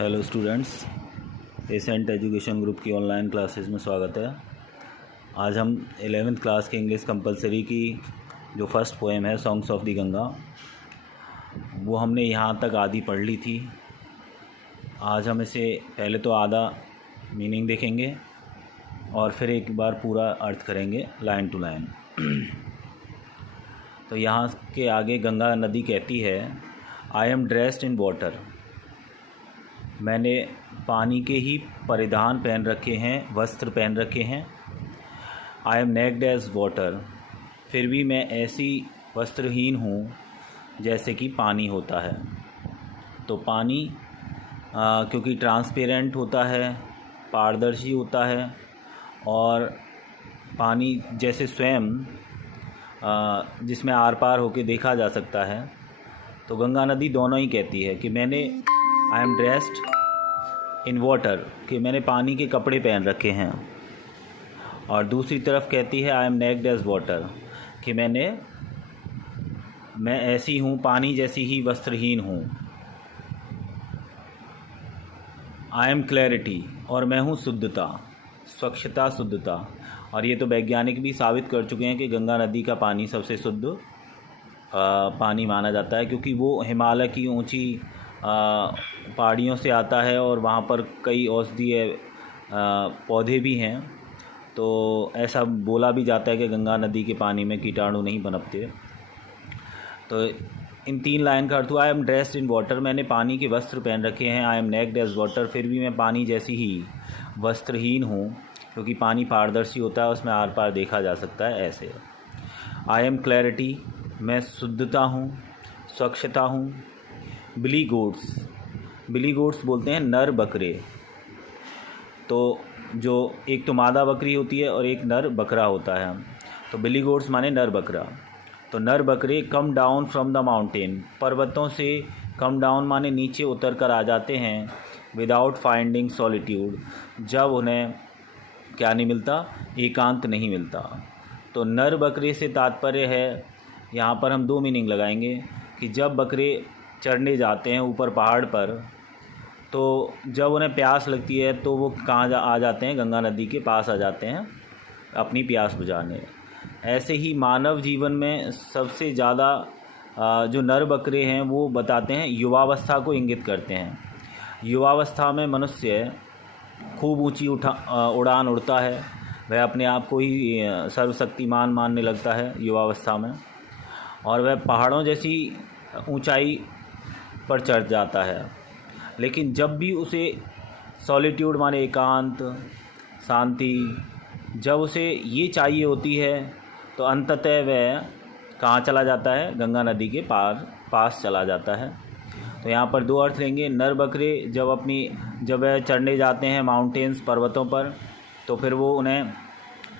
Hello students, Ascent education group की online classes में स्वागत है। आज हम 11th क्लास के इंग्लिश कंपलसरी की जो फर्स्ट पोएम है सॉन्ग्स ऑफ द गंगा, वो हमने यहाँ तक आधी पढ़ ली थी। आज हम इसे पहले तो आधा मीनिंग देखेंगे और फिर एक बार पूरा अर्थ करेंगे लाइन टू लाइन। तो यहाँ के आगे गंगा नदी कहती है, I am dressed in water. मैंने पानी के ही परिधान पहन रखे हैं, वस्त्र पहन रखे हैं। I am naked as water, फिर भी मैं ऐसी वस्त्रहीन हूँ जैसे कि पानी होता है। तो पानी क्योंकि ट्रांसपेरेंट होता है, पारदर्शी होता है, और पानी जैसे स्वयं जिसमें आर पार होके देखा जा सकता है, तो गंगा नदी दोनों ही कहती है कि आई एम ड्रेस्ड इन वाटर, कि मैंने पानी के कपड़े पहन रखे हैं। और दूसरी तरफ कहती है I am naked as water, कि मैं ऐसी हूँ, पानी जैसी ही वस्त्रहीन हूँ। आई एम क्लैरिटी, और मैं हूँ शुद्धता, स्वच्छता, शुद्धता। और ये तो वैज्ञानिक भी साबित कर चुके हैं कि गंगा नदी का पानी सबसे शुद्ध पानी माना जाता है, क्योंकि वो हिमालय की ऊंची पहाड़ियों से आता है और वहाँ पर कई औषधीय पौधे भी हैं। तो ऐसा बोला भी जाता है कि गंगा नदी के पानी में कीटाणु नहीं पनपते। तो इन 3 लाइन का अर्थ हुआ, I am dressed in water, मैंने पानी के वस्त्र पहन रखे हैं। I am naked as water, फिर भी मैं पानी जैसी ही वस्त्रहीन हूँ, क्योंकि पानी पारदर्शी होता है, उसमें आर पार देखा जा सकता है। ऐसे आई एम क्लैरिटी, मैं शुद्धता हूँ, स्वच्छता हूँ। बिली गोट्स बोलते हैं नर बकरे। तो जो एक तो मादा बकरी होती है और एक नर बकरा होता है। तो बिली गोट्स माने नर बकरा। तो नर बकरे come down from the mountain, पर्वतों से कम डाउन माने नीचे उतर कर आ जाते हैं। विदाउट फाइंडिंग सॉलिट्यूड, जब उन्हें क्या नहीं मिलता, एकांत नहीं मिलता। तो नर बकरे से तात्पर्य है, यहाँ पर हम 2 मीनिंग लगाएंगे कि जब बकरे चढ़ने जाते हैं ऊपर पहाड़ पर, तो जब उन्हें प्यास लगती है तो वो आ जाते हैं, गंगा नदी के पास आ जाते हैं अपनी प्यास बुझाने। ऐसे ही मानव जीवन में सबसे ज़्यादा जो नर बकरे हैं वो बताते हैं, युवावस्था को इंगित करते हैं। युवावस्था में मनुष्य खूब ऊंची उड़ान उड़ता है, वह अपने आप को ही सर्वशक्तिमान मानने लगता है युवावस्था में, और वह पहाड़ों जैसी ऊंचाई पर चढ़ जाता है। लेकिन जब भी उसे सॉलिट्यूड माने एकांत, शांति, जब उसे ये चाहिए होती है, तो अंततः वह कहाँ चला जाता है, गंगा नदी के पास चला जाता है। तो यहाँ पर 2 अर्थ लेंगे। नर बकरे जब वह चढ़ने जाते हैं माउंटेन्स, पर्वतों पर, तो फिर वो उन्हें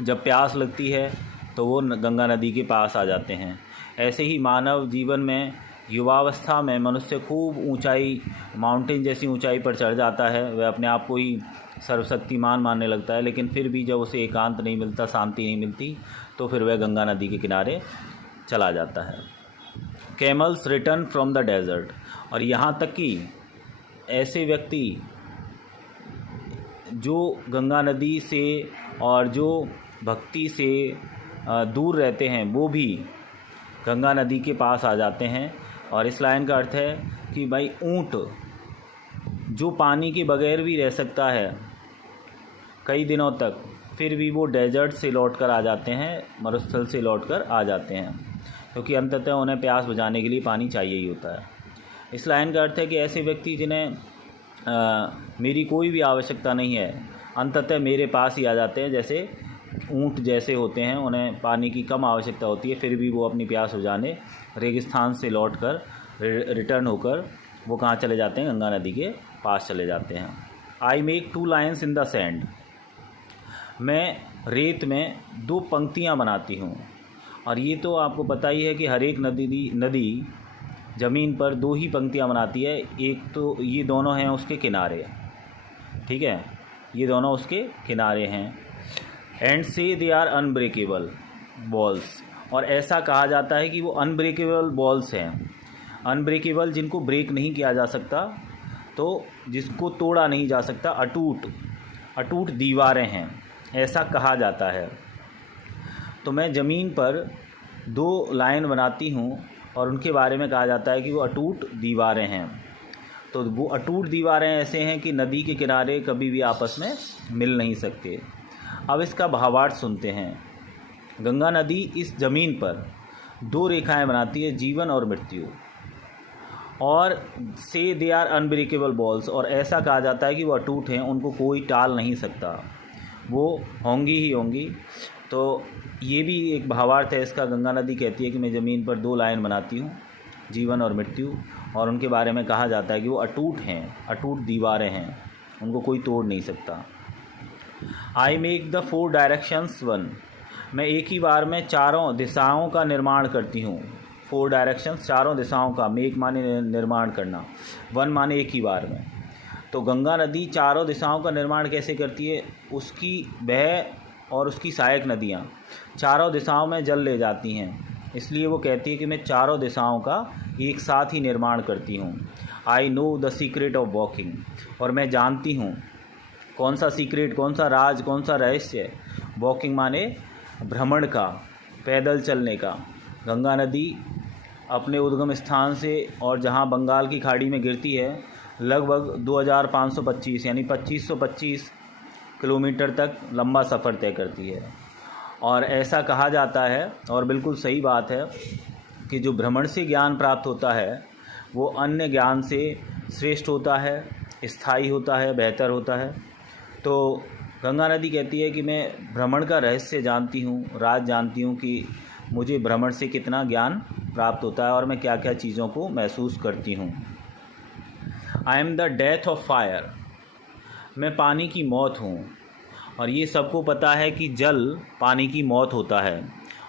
जब प्यास लगती है तो वो गंगा नदी के पास आ जाते हैं। ऐसे ही मानव जीवन में युवावस्था में मनुष्य खूब ऊंचाई, माउंटेन जैसी ऊंचाई पर चढ़ जाता है, वह अपने आप को ही सर्वशक्तिमान मानने लगता है। लेकिन फिर भी जब उसे एकांत नहीं मिलता, शांति नहीं मिलती, तो फिर वह गंगा नदी के किनारे चला जाता है। Camels return from the desert, और यहाँ तक कि ऐसे व्यक्ति जो गंगा नदी से और जो भक्ति से दूर रहते हैं, वो भी गंगा नदी के पास आ जाते हैं। और इस लाइन का अर्थ है कि भाई ऊँट जो पानी के बगैर भी रह सकता है कई दिनों तक, फिर भी वो डेजर्ट से लौट कर आ जाते हैं, मरुस्थल से लौट कर आ जाते हैं, क्योंकि अंततः उन्हें प्यास बुझाने के लिए पानी चाहिए ही होता है। इस लाइन का अर्थ है कि ऐसे व्यक्ति जिन्हें मेरी कोई भी आवश्यकता नहीं है, अंततः मेरे पास ही आ जाते हैं। जैसे ऊँट जैसे होते हैं, उन्हें पानी की कम आवश्यकता होती है, फिर भी वो अपनी प्यास बुझाने रेगिस्तान से लौटकर रिटर्न होकर वो कहाँ चले जाते हैं, गंगा नदी के पास चले जाते हैं। I make 2 lines in the sand, मैं रेत में 2 पंक्तियाँ बनाती हूँ। और ये तो आपको पता ही है कि हर एक नदी ज़मीन पर 2 ही पंक्तियाँ बनाती है। एक तो ये दोनों हैं उसके किनारे, ठीक है, ये दोनों उसके किनारे हैं। एंड से दे आर अनब्रेकेबल वॉल्स, और ऐसा कहा जाता है कि वो अनब्रेकेबल वॉल्स हैं। अनब्रेकेबल जिनको ब्रेक नहीं किया जा सकता, तो जिसको तोड़ा नहीं जा सकता, अटूट दीवारें हैं, ऐसा कहा जाता है। तो मैं ज़मीन पर 2 लाइन बनाती हूँ और उनके बारे में कहा जाता है कि वो अटूट दीवारें हैं। तो वो अटूट दीवारें ऐसे हैं कि नदी के किनारे कभी भी आपस में मिल नहीं सकते। अब इसका भावार्थ सुनते हैं। गंगा नदी इस ज़मीन पर 2 रेखाएं बनाती है, जीवन और मृत्यु, और से दे आर अनब्रेकेबल बॉल्स, और ऐसा कहा जाता है कि वो अटूट हैं, उनको कोई टाल नहीं सकता, वो होंगी ही होंगी। तो ये भी एक भावार्थ है इसका। गंगा नदी कहती है कि मैं ज़मीन पर 2 लाइन बनाती हूँ, जीवन और मृत्यु, और उनके बारे में कहा जाता है कि वो अटूट हैं, अटूट दीवारें हैं, उनको कोई तोड़ नहीं सकता। I make the 4 directions one, मैं एक ही बार में 4 दिशाओं का निर्माण करती हूँ। 4 डायरेक्शंस, 4 दिशाओं का, मेक माने निर्माण करना, वन माने एक ही बार में। तो गंगा नदी 4 दिशाओं का निर्माण कैसे करती है? उसकी वह और उसकी सहायक नदियाँ 4 दिशाओं में जल ले जाती हैं, इसलिए वो कहती है कि मैं 4 दिशाओं का एक साथ ही निर्माण करती हूँ। I know the secret of walking, और मैं जानती हूँ कौन सा सीक्रेट, कौन सा राज, कौन सा रहस्य। वॉकिंग माने भ्रमण का, पैदल चलने का। गंगा नदी अपने उद्गम स्थान से और जहाँ बंगाल की खाड़ी में गिरती है लगभग 2525 यानी 2525 किलोमीटर तक लंबा सफ़र तय करती है। और ऐसा कहा जाता है, और बिल्कुल सही बात है, कि जो भ्रमण से ज्ञान प्राप्त होता है वो अन्य ज्ञान से श्रेष्ठ होता है, स्थायी होता है, बेहतर होता है। तो गंगा नदी कहती है कि मैं भ्रमण का रहस्य जानती हूँ, राज जानती हूँ कि मुझे भ्रमण से कितना ज्ञान प्राप्त होता है और मैं क्या क्या चीज़ों को महसूस करती हूँ। I am the death of fire, मैं पानी की मौत हूँ, और ये सबको पता है कि जल पानी की मौत होता है,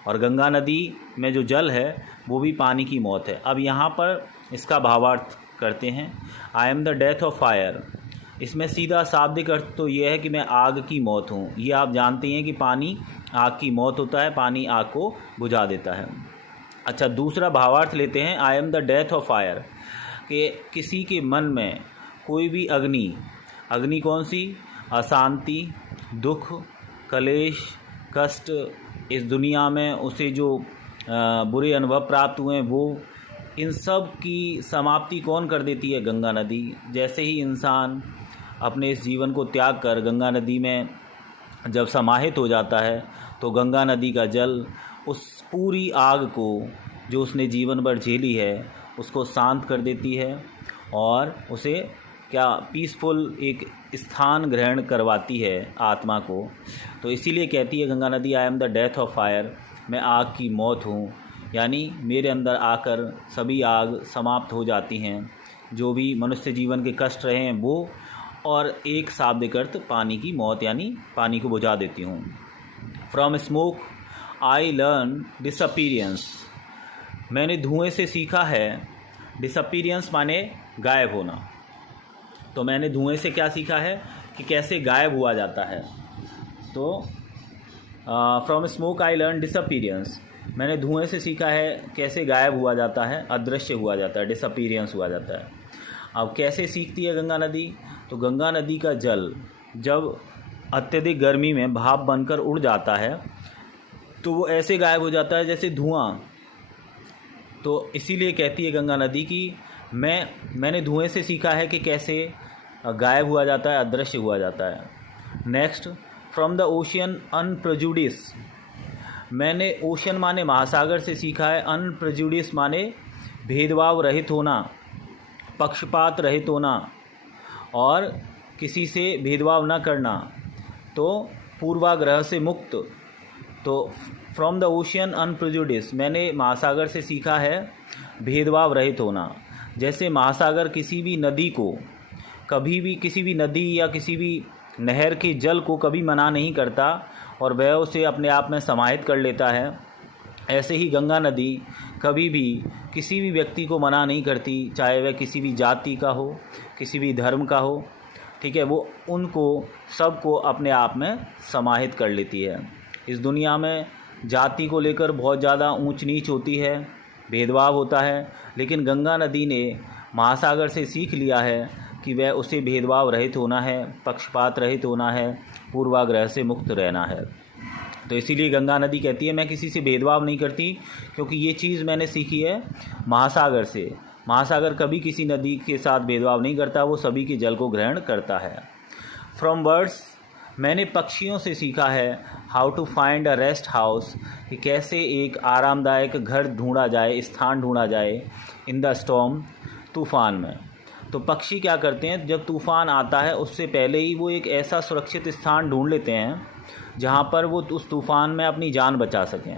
और गंगा नदी में जो जल है वो भी पानी की मौत है। अब यहाँ पर इसका भावार्थ करते हैं। I am the death of fire, इसमें सीधा शाब्दिक अर्थ तो ये है कि मैं आग की मौत हूँ। ये आप जानते हैं कि पानी आग की मौत होता है, पानी आग को बुझा देता है। अच्छा, दूसरा भावार्थ लेते हैं। I am the death of fire, कि किसी के मन में कोई भी अग्नि कौन सी? अशांति, दुख, कलेश, कष्ट, इस दुनिया में उसे जो बुरे अनुभव प्राप्त हुए हैं वो, इन सब की समाप्ति कौन कर देती है? गंगा नदी। जैसे ही इंसान अपने इस जीवन को त्याग कर गंगा नदी में जब समाहित हो जाता है तो गंगा नदी का जल उस पूरी आग को जो उसने जीवन भर झेली है उसको शांत कर देती है और उसे क्या पीसफुल एक स्थान ग्रहण करवाती है आत्मा को। तो इसीलिए कहती है गंगा नदी, I am the death of fire, मैं आग की मौत हूँ, यानी मेरे अंदर आकर सभी आग समाप्त हो जाती हैं, जो भी मनुष्य जीवन के कष्ट रहे हैं वो, और एक शाब्दिक अर्थ पानी की मौत, यानी पानी को बुझा देती हूँ। फ्रॉम स्मोक आई लर्न डिसअपीरियंस, मैंने धुएं से सीखा है। डिसअपीरियंस माने गायब होना। तो मैंने धुएं से क्या सीखा है कि कैसे गायब हुआ जाता है। तो फ्रॉम स्मोक आई लर्न डिसअपीरियंस, मैंने धुएं से सीखा है कैसे गायब हुआ जाता है, अदृश्य हुआ जाता है, डिसअपीरियंस हुआ जाता है। अब कैसे सीखती है गंगा नदी? तो गंगा नदी का जल जब अत्यधिक गर्मी में भाप बनकर उड़ जाता है तो वो ऐसे गायब हो जाता है जैसे धुआं। तो इसीलिए कहती है गंगा नदी कि मैंने धुएं से सीखा है कि कैसे गायब हुआ जाता है, अदृश्य हुआ जाता है। नेक्स्ट, फ्रॉम द ओशियन अनप्रजुडिस, मैंने ओशन माने महासागर से सीखा है, अनप्रजुडिस माने भेदभाव रहित होना, पक्षपात रहित होना और किसी से भेदभाव न करना, तो पूर्वाग्रह से मुक्त। तो फ्रॉम द ओशियन अनप्रेजुडिस, मैंने महासागर से सीखा है भेदभाव रहित होना। जैसे महासागर किसी भी नदी को कभी भी, किसी भी नदी या किसी भी नहर के जल को कभी मना नहीं करता और वह उसे अपने आप में समाहित कर लेता है, ऐसे ही गंगा नदी कभी भी किसी भी व्यक्ति को मना नहीं करती, चाहे वह किसी भी जाति का हो, किसी भी धर्म का हो, ठीक है, वो उनको सबको अपने आप में समाहित कर लेती है। इस दुनिया में जाति को लेकर बहुत ज़्यादा ऊंच नीच होती है, भेदभाव होता है, लेकिन गंगा नदी ने महासागर से सीख लिया है कि वह उसे भेदभाव रहित होना है, पक्षपात रहित होना है, पूर्वाग्रह से मुक्त रहना है। तो इसीलिए गंगा नदी कहती है मैं किसी से भेदभाव नहीं करती, क्योंकि ये चीज़ मैंने सीखी है महासागर से। महासागर कभी किसी नदी के साथ भेदभाव नहीं करता, वो सभी के जल को ग्रहण करता है। फ्रॉम बर्ड्स, मैंने पक्षियों से सीखा है how to find a rest house, कि कैसे एक आरामदायक घर ढूंढा जाए, स्थान ढूंढा जाए इन द स्टॉर्म, तूफ़ान में। तो पक्षी क्या करते हैं, जब तूफ़ान आता है उससे पहले ही वो एक ऐसा सुरक्षित स्थान ढूंढ लेते हैं जहाँ पर वो उस तूफ़ान में अपनी जान बचा सकें।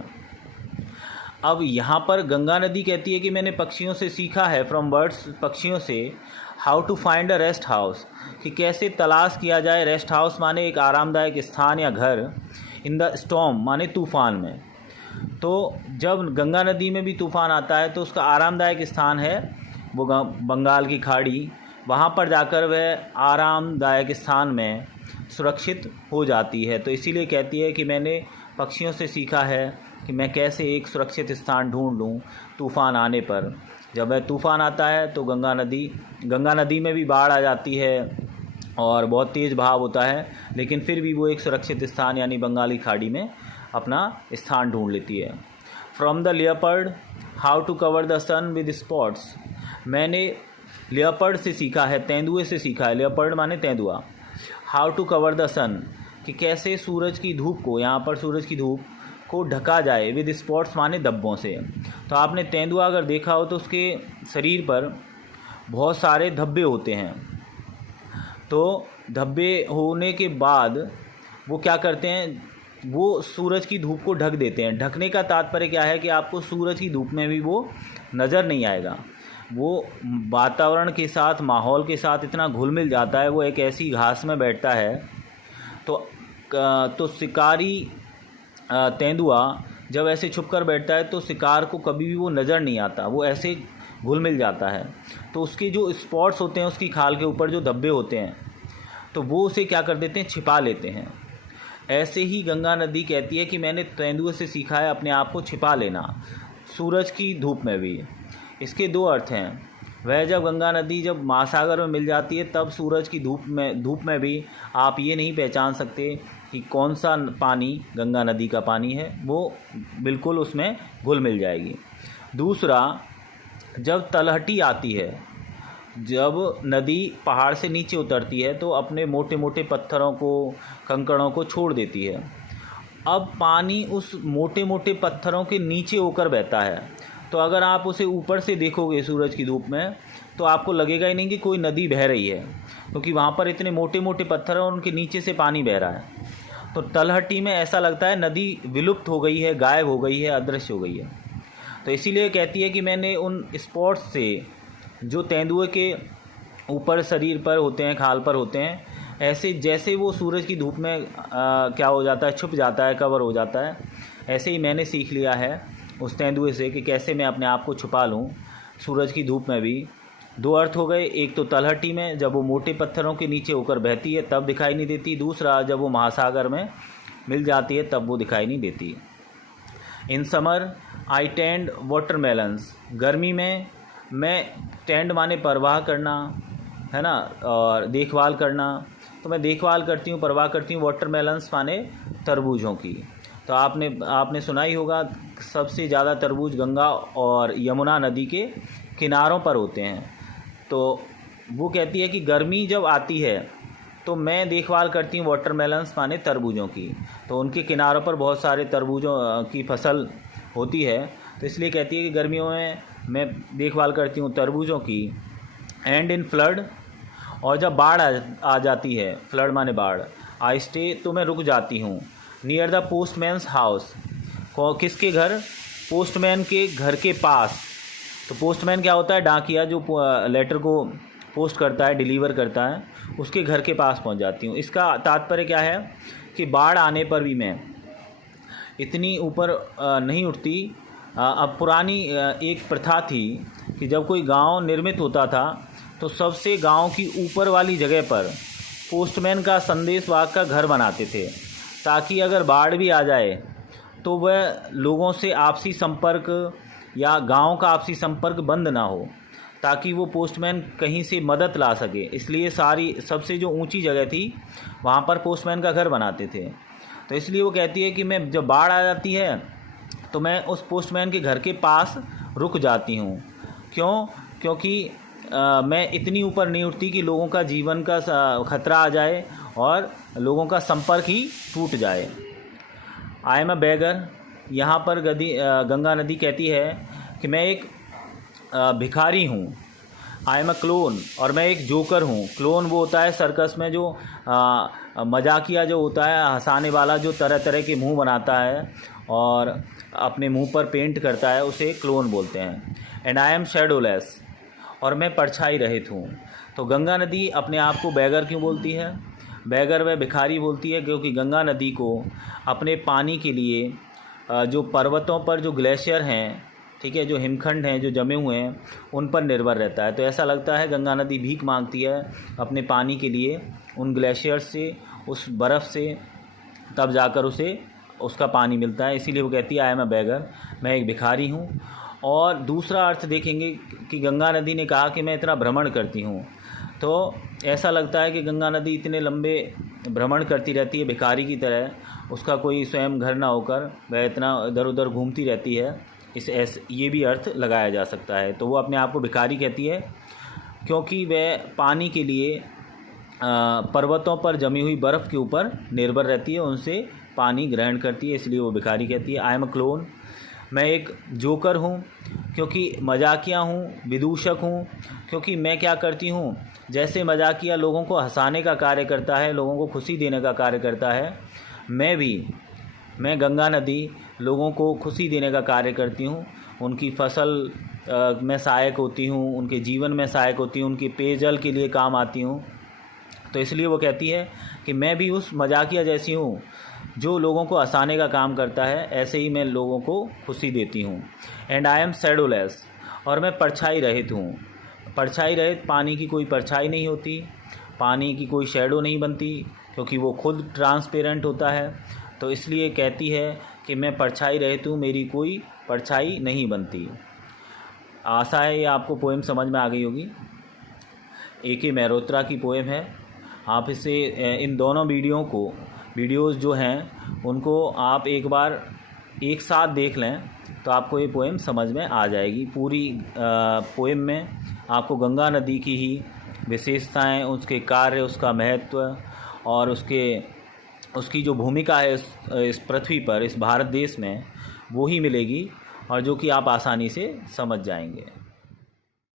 अब यहाँ पर गंगा नदी कहती है कि मैंने पक्षियों से सीखा है, फ्रॉम बर्ड्स, पक्षियों से, how to find a rest house, कि कैसे तलाश किया जाए, रेस्ट हाउस माने एक आरामदायक स्थान या घर, इन द स्टॉर्म माने तूफ़ान में। तो जब गंगा नदी में भी तूफ़ान आता है तो उसका आरामदायक स्थान है वो बंगाल की खाड़ी, वहाँ पर जाकर वह आरामदायक स्थान में सुरक्षित हो जाती है। तो इसीलिए कहती है कि मैंने पक्षियों से सीखा है कि मैं कैसे एक सुरक्षित स्थान ढूंढ लूँ तूफ़ान आने पर। जब वह तूफ़ान आता है तो गंगा नदी में भी बाढ़ आ जाती है और बहुत तेज़ बहाव होता है, लेकिन फिर भी वो एक सुरक्षित स्थान यानी बंगाली खाड़ी में अपना स्थान ढूंढ लेती है। From the leopard, how to cover the sun with spots, मैंने लियोपर्ड से सीखा है, तेंदुए से सीखा है, लियोपर्ड माने तेंदुआ। हाउ टू कवर द सन, कि कैसे सूरज की धूप को, यहाँ पर सूरज की धूप को ढका जाए, विद स्पॉट्स माने धब्बों से। तो आपने तेंदुआ अगर देखा हो तो उसके शरीर पर बहुत सारे धब्बे होते हैं। तो धब्बे होने के बाद वो क्या करते हैं, वो सूरज की धूप को ढक देते हैं। ढकने का तात्पर्य क्या है कि आपको सूरज की धूप में भी वो नज़र नहीं आएगा, वो वातावरण के साथ, माहौल के साथ इतना घुल मिल जाता है। वो एक ऐसी घास में बैठता है तो शिकारी तेंदुआ जब ऐसे छुप कर बैठता है तो शिकार को कभी भी वो नज़र नहीं आता, वो ऐसे घुल मिल जाता है। तो उसके जो स्पॉट्स होते हैं, उसकी खाल के ऊपर जो धब्बे होते हैं, तो वो उसे क्या कर देते हैं, छिपा लेते हैं। ऐसे ही गंगा नदी कहती है कि मैंने तेंदुए से सीखा है अपने आप को छिपा लेना सूरज की धूप में भी। इसके दो अर्थ हैं। वह जब गंगा नदी जब महासागर में मिल जाती है तब सूरज की धूप में भी आप ये नहीं पहचान सकते कि कौन सा पानी गंगा नदी का पानी है, वो बिल्कुल उसमें घुल मिल जाएगी। दूसरा, जब तलहटी आती है, जब नदी पहाड़ से नीचे उतरती है तो अपने मोटे मोटे पत्थरों को, कंकड़ों को छोड़ देती है। अब पानी उस मोटे मोटे पत्थरों के नीचे होकर बहता है। तो अगर आप उसे ऊपर से देखोगे सूरज की धूप में तो आपको लगेगा ही नहीं कि कोई नदी बह रही है, क्योंकि वहाँ पर इतने मोटे मोटे पत्थर हैं और उनके नीचे से पानी बह रहा है। तो तलहटी में ऐसा लगता है नदी विलुप्त हो गई है, गायब हो गई है, अदृश्य हो गई है। तो इसीलिए कहती है कि मैंने उन स्पॉट्स से जो तेंदुए के ऊपर शरीर पर होते हैं, खाल पर होते हैं, ऐसे जैसे वो सूरज की धूप में क्या हो जाता है, छुप जाता है, कवर हो जाता है, ऐसे ही मैंने सीख लिया है उस तेंदुए से कि कैसे मैं अपने आप को छुपा लूँ सूरज की धूप में भी। दो अर्थ हो गए, एक तो तलहटी में जब वो मोटे पत्थरों के नीचे होकर बहती है तब दिखाई नहीं देती, दूसरा जब वो महासागर में मिल जाती है तब वो दिखाई नहीं देती। In summer I tend watermelons, गर्मी में मैं, टेंड माने परवाह करना है ना, और देखभाल करना, तो मैं देखभाल करती हूँ, परवाह करती हूँ वाटरमेलन्स माने तरबूजों की। तो आपने सुना ही होगा सबसे ज़्यादा तरबूज गंगा और यमुना नदी के किनारों पर होते हैं। तो वो कहती है कि गर्मी जब आती है तो मैं देखभाल करती हूँ वाटरमेलन्स माने तरबूजों की। तो उनके किनारों पर बहुत सारे तरबूजों की फसल होती है, तो इसलिए कहती है कि गर्मियों में मैं देखभाल करती हूँ तरबूजों की। एंड इन फ्लड, और जब बाढ़ आ जाती है, फ्लड माने बाढ़, आई स्टे, तो मैं रुक जाती हूँ। नियर द पोस्टमैन्स हाउस, किसके घर, पोस्टमैन के घर के पास। तो पोस्टमैन क्या होता है, डाकिया जो लेटर को पोस्ट करता है, डिलीवर करता है, उसके घर के पास पहुंच जाती हूँ। इसका तात्पर्य क्या है कि बाढ़ आने पर भी मैं इतनी ऊपर नहीं उठती। अब पुरानी एक प्रथा थी कि जब कोई गांव निर्मित होता था तो सबसे गांव की ऊपर वाली जगह पर पोस्टमैन का संदेशवाहक का घर बनाते थे, ताकि अगर बाढ़ भी आ जाए तो वह लोगों से आपसी संपर्क या गांव का आपसी संपर्क बंद ना हो, ताकि वो पोस्टमैन कहीं से मदद ला सके, इसलिए सारी सबसे जो ऊंची जगह थी वहाँ पर पोस्टमैन का घर बनाते थे। तो इसलिए वो कहती है कि मैं जब बाढ़ आ जाती है तो मैं उस पोस्टमैन के घर के पास रुक जाती हूँ। क्यों? क्योंकि मैं इतनी ऊपर नहीं उठती कि लोगों का जीवन का खतरा आ जाए और लोगों का संपर्क ही टूट जाए। आई एम अ बेगर। यहाँ पर गंगा नदी कहती है कि मैं एक भिखारी हूँ। आई एम अ क्लोन, और मैं एक जोकर हूँ। क्लोन वो होता है सर्कस में जो मजाकिया जो होता है, हंसाने वाला, जो तरह तरह के मुंह बनाता है और अपने मुंह पर पेंट करता है, उसे क्लोन बोलते हैं। एंड आई एम शैडोलेस, और मैं परछाई रहित हूँ। तो गंगा नदी अपने आप को बैगर क्यों बोलती है? बैगर व भिखारी बोलती है क्योंकि गंगा नदी को अपने पानी के लिए जो पर्वतों पर जो ग्लेशियर हैं, ठीक है, जो हिमखंड हैं जो जमे हुए हैं, उन पर निर्भर रहता है। तो ऐसा लगता है गंगा नदी भीख मांगती है अपने पानी के लिए उन ग्लेशियर से, उस बर्फ़ से, तब जाकर उसे उसका पानी मिलता है। इसीलिए वो कहती है आई एम अ बैगर, मैं एक भिखारी हूँ। और दूसरा अर्थ देखेंगे कि गंगा नदी ने कहा कि मैं इतना भ्रमण करती हूँ, तो ऐसा लगता है कि गंगा नदी इतने लंबे भ्रमण करती रहती है भिखारी की तरह, उसका कोई स्वयं घर ना होकर वह इतना इधर उधर घूमती रहती है। ये भी अर्थ लगाया जा सकता है। तो वो अपने आप को भिखारी कहती है क्योंकि वह पानी के लिए पर्वतों पर जमी हुई बर्फ़ के ऊपर निर्भर रहती है, उनसे पानी ग्रहण करती है, इसलिए वो भिखारी कहती है। आई एम अ क्लोन, मैं एक जोकर हूँ क्योंकि मजाकिया हूँ, विदूषक हूँ क्योंकि मैं क्या करती हूँ, जैसे मजाकिया लोगों को हंसाने का कार्य करता है, लोगों को खुशी देने का कार्य करता है, मैं गंगा नदी लोगों को खुशी देने का कार्य करती हूँ। उनकी फसल में सहायक होती हूँ, उनके जीवन में सहायक होती हूँ, उनके पेयजल के लिए काम आती हूँ। तो इसलिए वो कहती है कि मैं भी उस मजाकिया जैसी हूँ जो लोगों को हंसाने का काम करता है, ऐसे ही मैं लोगों को खुशी देती हूँ। एंड आई एम शैडोलेस, और मैं परछाई रहित हूँ। परछाई रहित, पानी की कोई परछाई नहीं होती, पानी की कोई शैडो नहीं बनती क्योंकि वो खुद ट्रांसपेरेंट होता है। तो इसलिए कहती है कि मैं परछाई रहित हूँ, मेरी कोई परछाई नहीं बनती। आशा है ये आपको पोएम समझ में आ गई होगी। A.K. मेहरोत्रा की पोएम है। आप इसे इन दोनों वीडियोज़ जो हैं उनको आप एक बार एक साथ देख लें तो आपको ये पोएम समझ में आ जाएगी। पूरी पोएम में आपको गंगा नदी की ही विशेषताएं, उसके कार्य, उसका महत्व और उसकी जो भूमिका है इस पृथ्वी पर, इस भारत देश में, वो ही मिलेगी, और जो कि आप आसानी से समझ जाएंगे।